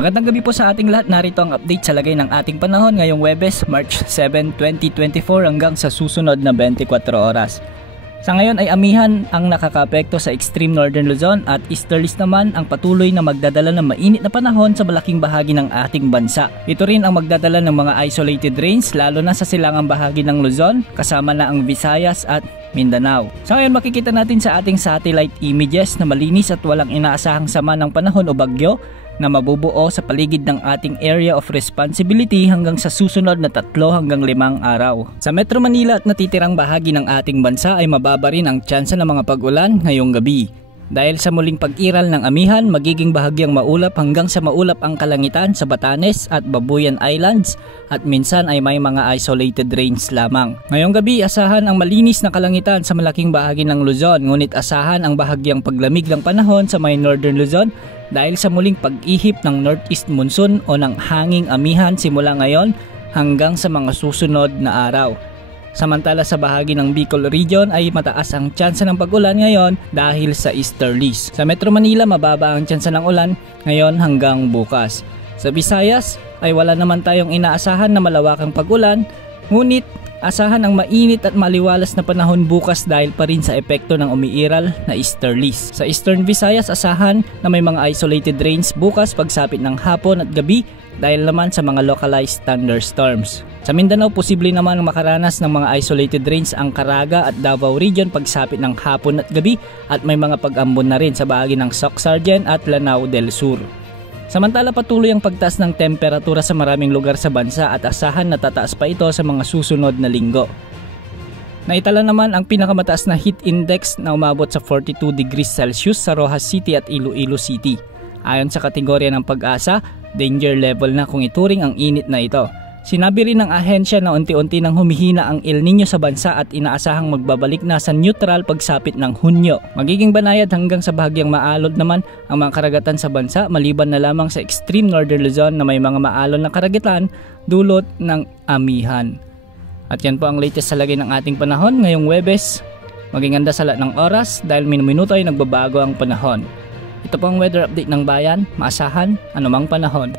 Magandang gabi po sa ating lahat. Narito ang update sa lagay ng ating panahon ngayong Huwebes, March 7, 2024 hanggang sa susunod na 24 oras. Sa ngayon ay amihan ang nakakaapekto sa extreme northern Luzon at easterlies naman ang patuloy na magdadala ng mainit na panahon sa malaking bahagi ng ating bansa. Ito rin ang magdadala ng mga isolated rains lalo na sa silangang bahagi ng Luzon kasama na ang Visayas at Mindanao. Sa ngayon makikita natin sa ating satellite images na malinis at walang inaasahang sama ng panahon o bagyo na mabubuo sa paligid ng ating area of responsibility hanggang sa susunod na 3 hanggang 5 araw. Sa Metro Manila at natitirang bahagi ng ating bansa ay mababa rin ang tsansa ng mga pag-ulan ngayong gabi. Dahil sa muling pag-iral ng amihan, magiging bahagyang maulap hanggang sa maulap ang kalangitan sa Batanes at Babuyan Islands at minsan ay may mga isolated rains lamang. Ngayong gabi, asahan ang malinis na kalangitan sa malaking bahagi ng Luzon, ngunit asahan ang bahagyang paglamig ng panahon sa may Northern Luzon dahil sa muling pag-ihip ng Northeast Monsoon o ng hanging amihan simula ngayon hanggang sa mga susunod na araw. Samantala sa bahagi ng Bicol Region ay mataas ang tsansa ng pag-ulan ngayon dahil sa easterlies. Sa Metro Manila mababa ang tsansa ng ulan ngayon hanggang bukas. Sa Visayas ay wala naman tayong inaasahan na malawakang pag-ulan, ngunit asahan ang mainit at maliwalas na panahon bukas dahil pa rin sa epekto ng umiiral na easterlies. Sa Eastern Visayas asahan na may mga isolated rains bukas pagsapit ng hapon at gabi dahil naman sa mga localized thunderstorms. Sa Mindanao, posible naman makaranas ng mga isolated rains ang Caraga at Davao Region pagsapit ng hapon at gabi at may mga pag-ambon na rin sa bahagi ng Soc-Sargen at Lanao del Sur. Samantala patuloy ang pagtaas ng temperatura sa maraming lugar sa bansa at asahan na tataas pa ito sa mga susunod na linggo. Naitala naman ang pinakamataas na heat index na umabot sa 42 degrees Celsius sa Rojas City at Iloilo City. Ayon sa kategorya ng Pag-asa, danger level na kung ituring ang init na ito. Sinabi rin ng ahensya na unti-unti nang humihina ang El Nino sa bansa at inaasahang magbabalik na sa neutral pagsapit ng Hunyo. Magiging banayad hanggang sa bahagyang maalon naman ang mga karagatan sa bansa maliban na lamang sa extreme northern Luzon na may mga maalon na karagatan dulot ng amihan. At yan po ang latest sa lagay ng ating panahon ngayong Huwebes. Maging ganda sa lahat ng oras dahil minuminuto ay nagbabago ang panahon. Ito po ang weather update ng bayan, maasahan anumang panahon.